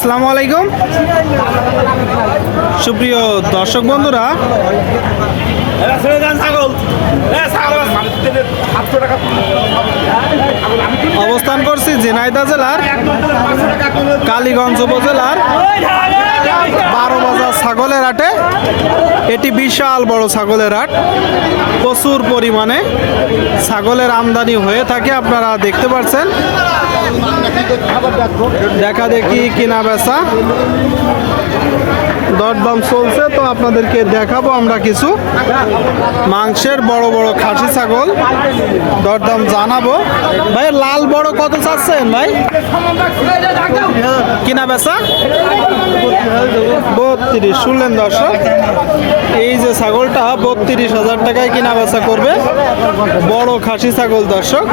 আসসালামু আলাইকুম সুপ্রিয় দর্শক বন্ধুরা, অবস্থান করছি ঝিনাইদহ জেলার কালীগঞ্জ উপজেলার 12 বাজার ছাগলের হাটে। এটি বিশাল বড় ছাগলের হাট, প্রচুর পরিমাণে ছাগলের আমদানি হয়ে থাকে। আপনারা দেখতে পাচ্ছেন, দেখা দেখি কিনা বেচা দরদাম চলছে। তো আপনাদেরকে দেখাবো আমরা কিছু মাংসের বড় বড় খাসি ছাগল, দরদাম জানাবো। ভাই লাল বড় কত চাচ্ছেন ভাই? কিনা বেচা 32। শুনলেন দর্শক, এই যে ছাগলটা 32,000 টাকায় কিনা বেচা করবে, বড় খাসি ছাগল। দর্শক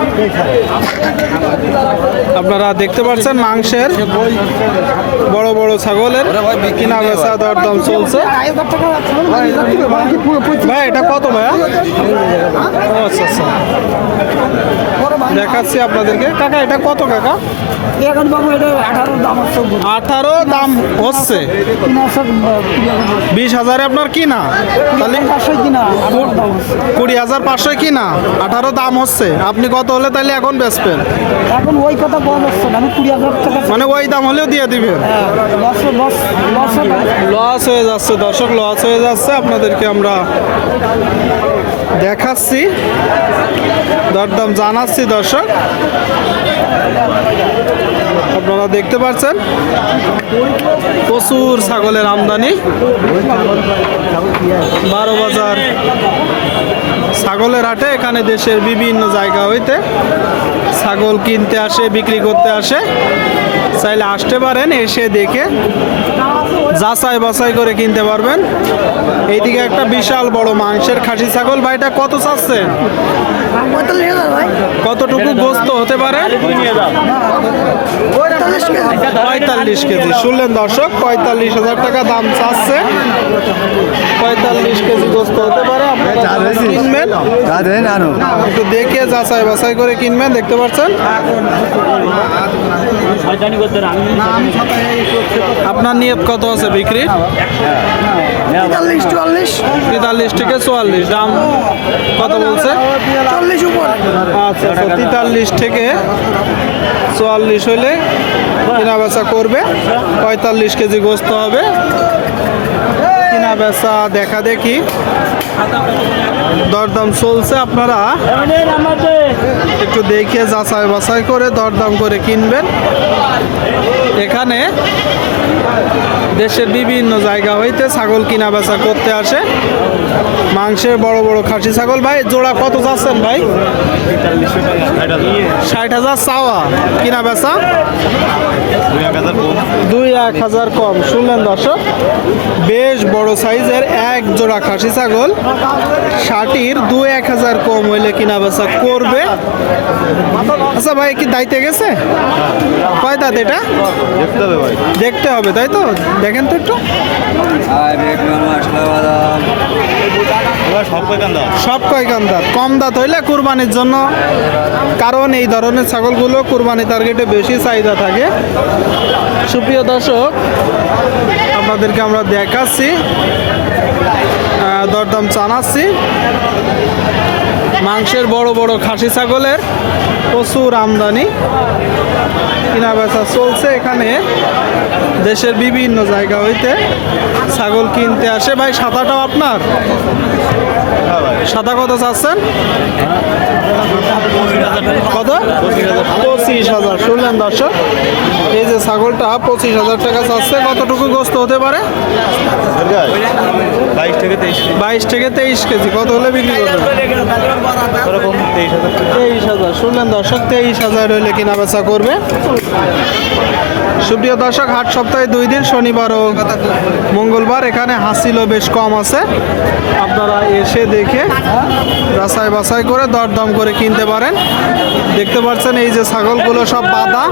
আপনারা দেখতে পাচ্ছেন মাংসের বড় বড় ছাগলের কিনা বেচা দরদাম চলছে। ভাই এটা কত ভাইয়া? আচ্ছা আচ্ছা, দেখাচ্ছি আপনাদেরকে। কাকা এটা কত কাকা? 18 দাম হচ্ছে। 20,000 আপনার কিনা, তাহলে 20,500 কিনা, 18 দাম হচ্ছে। আপনি কত হলে তাহলে এখন বেচবেন? এখন ওই কথা বলা যাচ্ছে না, আমি 20,000 টাকা মানে ওই দাম হলেও দিয়ে দিবেন? লস হয়ে যাচ্ছে দর্শক, লস হয়ে যাচ্ছে। আপনাদেরকে আমরা দেখাচ্ছি, দরদাম জানাচ্ছি দর্শক। আপনারা দেখতে পাচ্ছেন প্রচুর ছাগলের আমদানি। 12 বাজার ছাগলের হাটে, এখানে দেশের বিভিন্ন জায়গা হইতে ছাগল কিনতে আসে, বিক্রি করতে আসে। চাইলে আসতে পারেন, এসে দেখে যাচাই বাছাই করে কিনতে পারবেন। এইদিকে একটা বিশাল বড় মাংসের খাসি ছাগল। ভাইটা কত চাচ্ছে? কতটুকু গোস্ত হতে পারে? 45 কেজি। শুনলেন দর্শক, 45,000 টাকা দাম চাচ্ছে। 45 কেজি গোস্ত হতে পারে। আপনারা কিনবেন, একটু দেখে যাচাই বাছাই করে কিনবেন। দেখতে পাচ্ছেন আপনার নিয়ত কত আছে বিক্রি? 43 থেকে 44। দাম কত বলছে? 40 উপর। আচ্ছা আচ্ছা, 43 থেকে 44 হলে কিনা বেচা করবে। 45 কেজি গোস্ত হবে। কিনা বেচা দেখা দেখি দরদাম চলছে। আপনারা একটু দেখে যাচাই বাছাই করে দরদাম করে কিনবেন। এখানে দেশের বিভিন্ন জায়গা হইতে ছাগল কিনা বেচা করতে আসে, মাংসের বড় বড় খাসি ছাগল। ভাই জোড়া কত যাচ্ছেন ভাই? 60,000 চাওয়া, কিনা বেচা 2-1,000 কম। শুনলেন দর্শক, বেশ বড় সাইজের এক জোড়া খাসি ছাগল, 60-র 2-1,000 কম হইলে কিনা বেচা করবে। আচ্ছা ভাই, কি দাইতে গেছে? কয় দাঁত এটা? দেখতে হবে তাই তো, দেখেন তো একটু। সব কয়খান দাঁত? কম দাঁত হইলে কুরবানির জন্য, কারণ এই ধরনের ছাগলগুলো কুরবানি টার্গেটে বেশি চাহিদা থাকে। সুপ্রিয় দর্শক, আপনাদেরকে আমরা দেখাচ্ছি, দরদাম জানাচ্ছি। মাংসের বড় বড় খাসি ছাগলের প্রচুর আমদানি, কিনা বেচা চলছে। এখানে দেশের বিভিন্ন জায়গা হইতে ছাগল কিনতে আসে। ভাই সাদাটাও আপনার? সাদা কত চাচ্ছেন? কত? 25,000। শুনলেন দর্শক, এই যে ছাগলটা 25,000 টাকা চাচ্ছে। কতটুকু গোস্ত হতে পারে? 22 থেকে 23 কেজি। কত হলে বিক্রি করবেন? 23,000। শুনলেন দর্শক, 23,000 হলে কিনা বেচা করবে। সুপ্রিয় দর্শক, হাট সপ্তাহে 2 দিন, শনিবার ও মঙ্গলবার। এখানে হাসিলও বেশ কম আছে। আপনারা এসে দেখে যাচাই বাছাই করে দরদাম করে কিনতে পারেন। দেখতে পাচ্ছেন এই যে ছাগলগুলো সব বাঁধা।